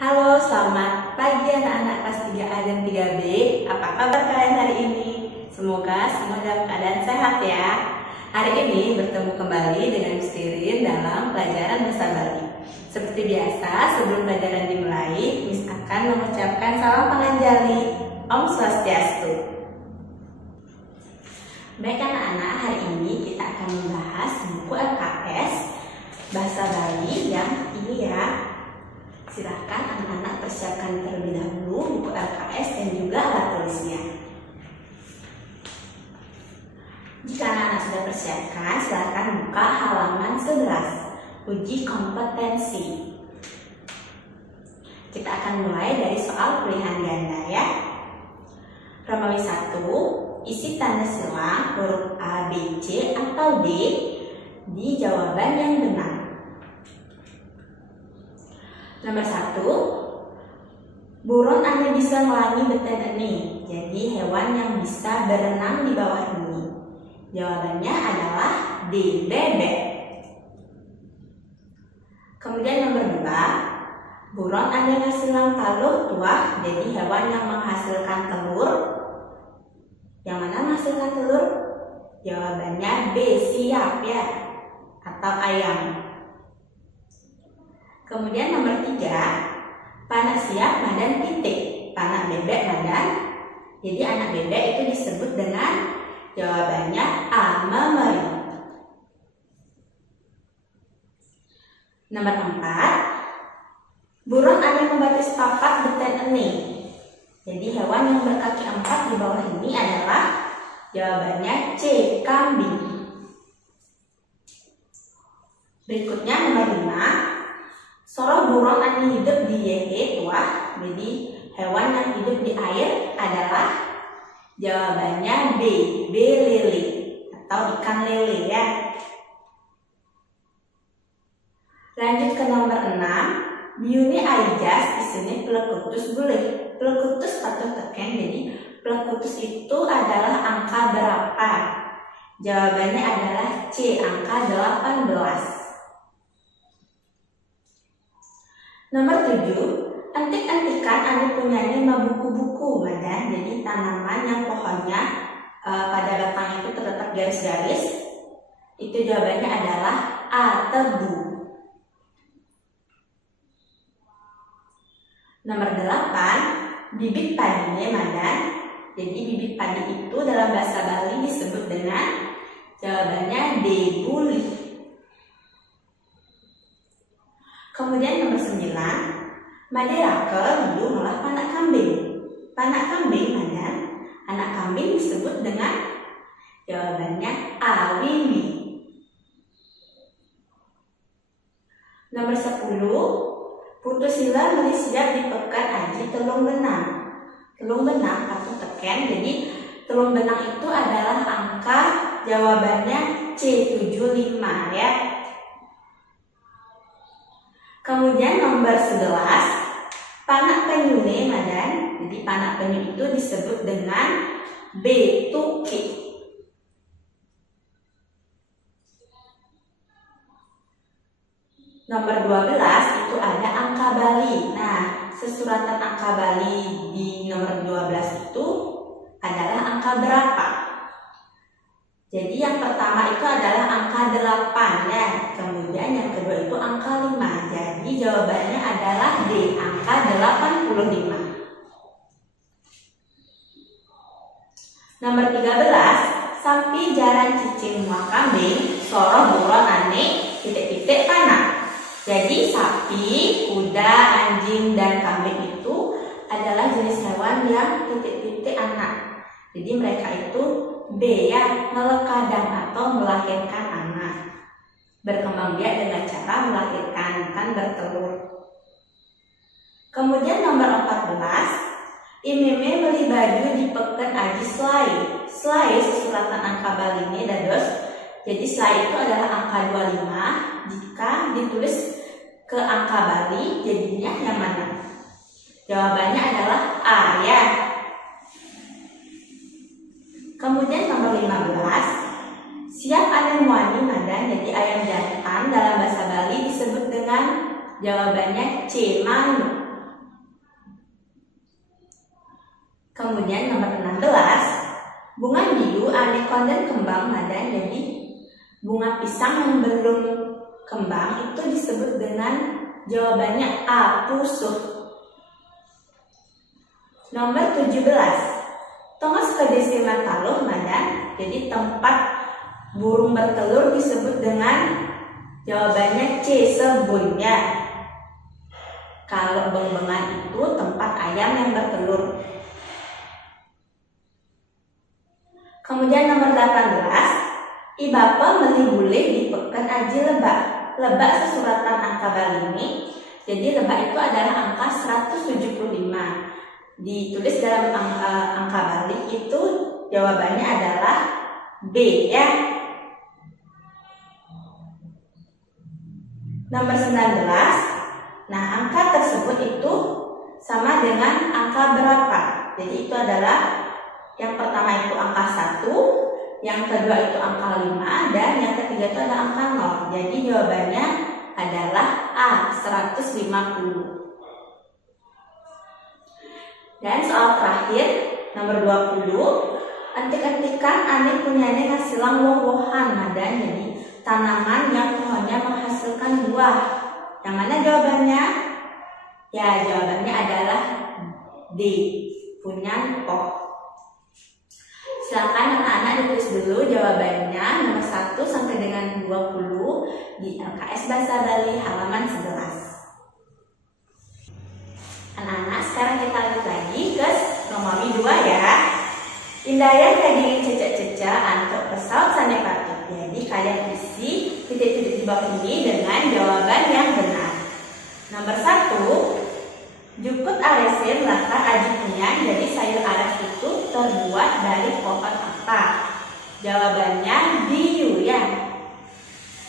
Halo, selamat pagi anak-anak kelas 3A dan 3B. Apa kabar kalian hari ini? Semoga semua dalam keadaan sehat ya. Hari ini bertemu kembali dengan Miss Ririn dalam pelajaran Bahasa Bali. Seperti biasa, sebelum pelajaran dimulai, Miss akan mengucapkan salam panganjali. Om Swastiastu. Baik anak-anak, hari ini kita akan membahas buku LKS Bahasa Bali yang ini ya. Silahkan anak-anak persiapkan terlebih dahulu buku LKS dan juga alat tulisnya. Jika anak-anak sudah persiapkan, silahkan buka halaman 11, uji kompetensi. Kita akan mulai dari soal pilihan ganda ya. Romawi 1, isi tanda silang huruf A, B, C atau D di jawaban yang benar. Nomor 1, buron ane bisa ngelangi beten ini. Jadi hewan yang bisa berenang di bawah ini. Jawabannya adalah D, bebek. Kemudian nomor 2, buron ane ngasilang taluh tuah. Jadi hewan yang menghasilkan telur. Yang mana menghasilkan telur? Jawabannya B, siap ya, atau ayam. Kemudian nomor 3, panak siap madan titik, panak bebek madan. Jadi anak bebek itu disebut dengan jawabannya A, memeri. Nomor 4, buron ane membatis papat beten ini. Jadi hewan yang berkaki 4 di bawah ini adalah jawabannya C, kambing. Berikutnya nomor 5, soro buron ane hidup di yehe tuah. Jadi hewan yang hidup di air adalah jawabannya B, lele atau ikan lele ya. Lanjut ke nomor 6, biune aijas isine pelekutus boleh. Pelekutus atau teken. Jadi pelekutus itu adalah angka berapa? Jawabannya adalah C, angka 18. Nomor 7, entik-entikan anu punyanya buku-buku madan. Jadi tanaman yang pohonnya pada batang itu terletak garis-garis. Itu jawabannya adalah A, tebu. Nomor 8, bibit padinya madan. Jadi bibit padi itu dalam bahasa Bali disebut dengan jawabannya D, buli. Kemudian nomor 9, maderake hidup ngolah panak kambing. Panak kambing madan, anak kambing disebut dengan jawabannya A, wiwi. Nomor 10, putus sila meli siap dipekan aji telung benang. Telung benang atau teken. Jadi telung benang itu adalah angka, jawabannya C, 75 ya. Kemudian nomor 11, panak penyune madan. Jadi panak penyu itu disebut dengan B, tuki. Nomor 12 itu ada angka Bali. Nah, sesuratan angka Bali di nomor 12 itu adalah angka berapa? Jadi yang pertama itu adalah angka 8 ya. Kemudian yang kedua itu angka 5. Jadi jawabannya adalah D, angka 85. Nomor 13, sapi jaran cicing muak kambing, soro buron ane titik-titik panak. Jadi sapi, kuda, anjing, dan kambing itu adalah jenis hewan yang titik-titik anak. Jadi mereka itu B ya, melekadang atau melahirkan anak. Berkembang biak dengan cara melahirkan, bukan bertelur. Kemudian nomor 14, imeme beli baju dipeken aji selai. Selai sesuratan angka Bali ini dados. Jadi selai itu adalah angka 25. Jika ditulis ke angka Bali jadinya yang mana? Jawabannya adalah A ya. Kemudian nomor 15, siap ane muani madan. Jadi ayam jantan dalam bahasa Bali disebut dengan jawabannya C, manuk. Kemudian nomor 16, bunga biu anekon dan kembang madan. Jadi bunga pisang yang belum kembang itu disebut dengan jawabannya A, pusuh. Nomor 17, tongos kedesi mataluh madan. Jadi tempat burung bertelur disebut dengan jawabannya C, sebun ya. Kalau beng-bengan itu tempat ayam yang bertelur. Kemudian nomor 18, ibapa meli bulih di peken aji lebak. Lebak sesuratan angka balini. Jadi lebak itu adalah angka 175. Ditulis dalam angka balik itu jawabannya adalah B ya. Nomor 19, nah angka tersebut itu sama dengan angka berapa? Jadi itu adalah yang pertama itu angka 1, yang kedua itu angka 5, dan yang ketiga itu adalah angka 0. Jadi jawabannya adalah A, 150. Dan soal terakhir, nomor 20, antik-antikan ane punyane hasilang woh-wohan madan. Jadi tanaman yang pohonnya menghasilkan buah. Yang mana jawabannya? Ya, jawabannya adalah D, punyan poh. Silakan anak-anak ditulis dulu jawabannya nomor 1 sampai dengan 20 di LKS Bahasa Bali halaman 11. Anak-anak, sekarang kita lanjut lagi ke Romawi 2 ya. Indaya kadingin cecek-cecek antuk pesawat sane patut. Jadi kalian isi titik-titik di bawah ini dengan jawaban yang benar. Nomor 1, jukut aresin laka ajipunyan. Jadi sayur ares itu terbuat dari pohon apa? Jawabannya biu ya.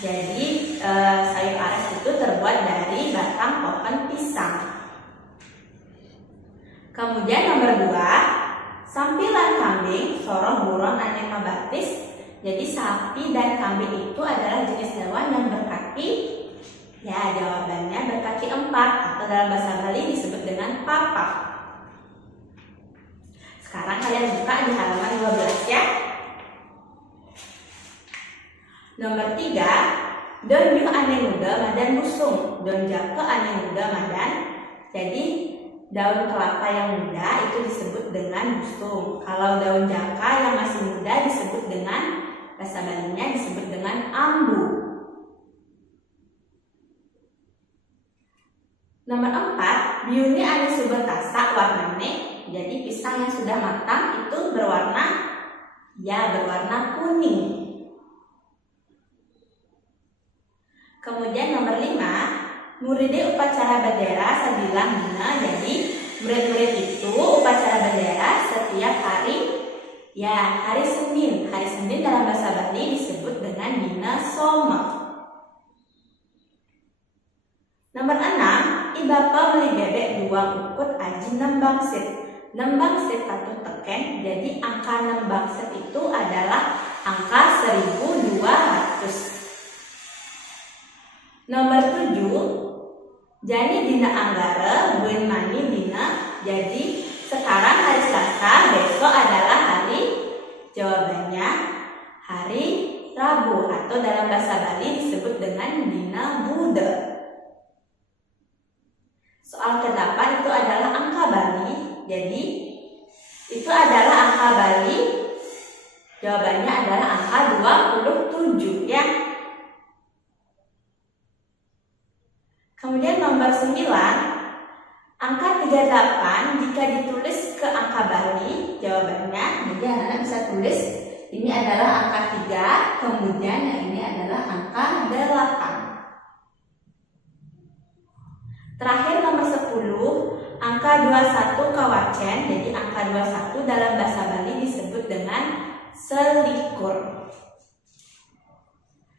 Jadi sayur ares itu terbuat dari batang pohon pisang. Kemudian nomor 2, sampilan kambing sorong buron anema batis. Jadi sapi dan kambing itu adalah jenis hewan yang berkaki. Ya, jawabannya berkaki 4 atau dalam bahasa Bali disebut dengan papak. Sekarang kalian buka di halaman 12 ya. Nomor 3, don yu ane muda madan busung. Don jaka ane muda madan. Jadi daun kelapa yang muda itu disebut dengan busung. Kalau daun jaka yang masih muda disebut dengan, bahasa Balinya disebut dengan ambu. Nomor 4, biuni ane subur tasak warnane. Jadi pisang yang sudah matang itu berwarna kuning. Kemudian nomor 5, muridnya upacara bendera sabilang dina. Jadi murid-murid itu upacara bendera setiap hari hari Senin. Hari Senin dalam bahasa Bali disebut dengan dina soma. Nomor 6, ibapa beli bebek 2 ukut aji 6 bangsit. 6 bangsit patut teken. Jadi angka 6 bangsit itu adalah angka 1200. Nomor 7, jani dina anggara buen mani dina. Jadi sekarang hari Selasa, besok adalah hari, jawabannya hari Rabu atau dalam bahasa Bali disebut dengan dina Buddha. Soal ke-8 itu adalah angka Bali. Jadi itu adalah angka Bali. Jawabannya adalah angka 27 ya. Kemudian nomor 9, angka 38 jika ditulis ke angka Bali, jawabannya, jadi anak-anak bisa tulis ini adalah angka 3, kemudian yang ini adalah angka 8. Terakhir nomor 10, angka 21 kawacen. Jadi angka 21 dalam bahasa Bali disebut dengan selikur.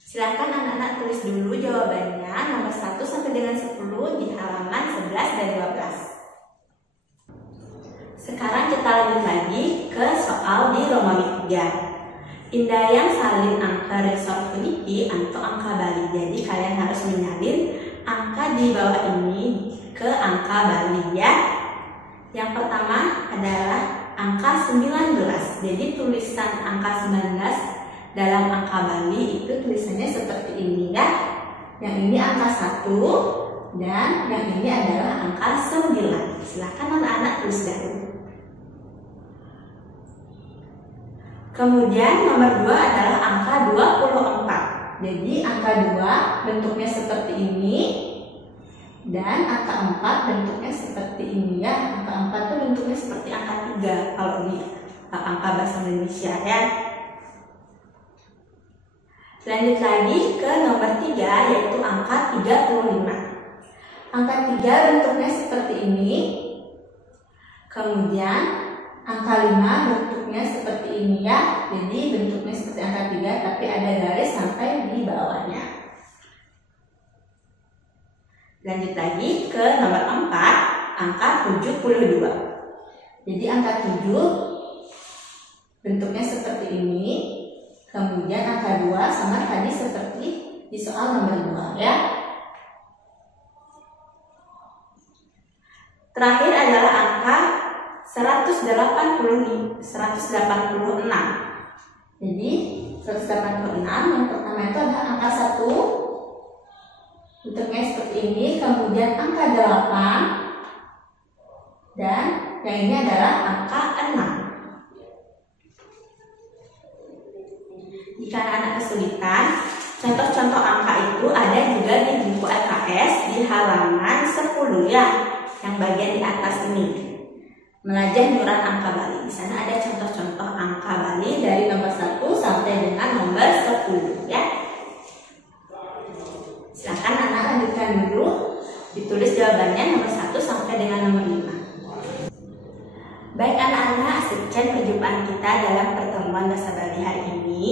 Silakan anak-anak tulis dulu jawabannya nomor 1 sampai dengan 10 di halaman 11 dan 12. Sekarang kita lanjut lagi ke soal di Romawi 3. Indayang salin angka resort puniki atau angka Bali. Jadi kalian harus menyalin angka di bawah ini ke angka Bali ya. Yang pertama adalah angka 19. Jadi tulisan angka 19 dalam angka Bali itu tulisannya seperti ini ya. Yang ini angka 1 dan yang ini adalah angka 9. Silakan anak-anak tulis dahulu. Kemudian nomor 2 adalah angka 24. Jadi angka 2 bentuknya seperti ini dan angka 4 bentuknya seperti ini ya. Angka 4 itu bentuknya seperti angka 3 kalau di angka bahasa Indonesia ya. Lanjut lagi ke nomor 3 yaitu angka 35. Angka 3 bentuknya seperti ini. Kemudian angka 5 bentuknya seperti ini ya. Jadi bentuknya seperti angka 3 tapi ada garis sampai di bawahnya. Lanjut lagi ke nomor 4, angka 72. Jadi angka 7 bentuknya seperti ini. Kemudian angka 2 sama tadi seperti di soal nomor 2 ya. Terakhir adalah angka 186. Jadi 186 yang pertama itu adalah angka 1 bentuknya seperti ini, kemudian angka 8 dan yang ini adalah angka 6. Jika anak kesulitan, contoh-contoh angka itu ada juga di buku LKS di halaman 10 ya, yang bagian di atas ini. Melajah Nyuran Angka Bali. Di sana ada contoh-contoh angka Bali dari nomor 1 sampai dengan nomor 10 ya. Silakan anak lanjutkan dulu, ditulis jawabannya nomor 1 sampai dengan nomor 5. Baik anak-anak, sekian perjumpaan kita dalam pertemuan bahasa Bali hari ini.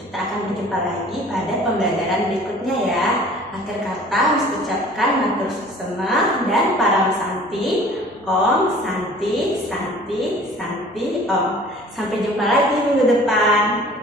Kita akan berjumpa lagi pada pembelajaran berikutnya ya. Akhir kata harus ucapkan matur suksema dan param santi. Om, santi, santi, santi, om. Sampai jumpa lagi minggu depan.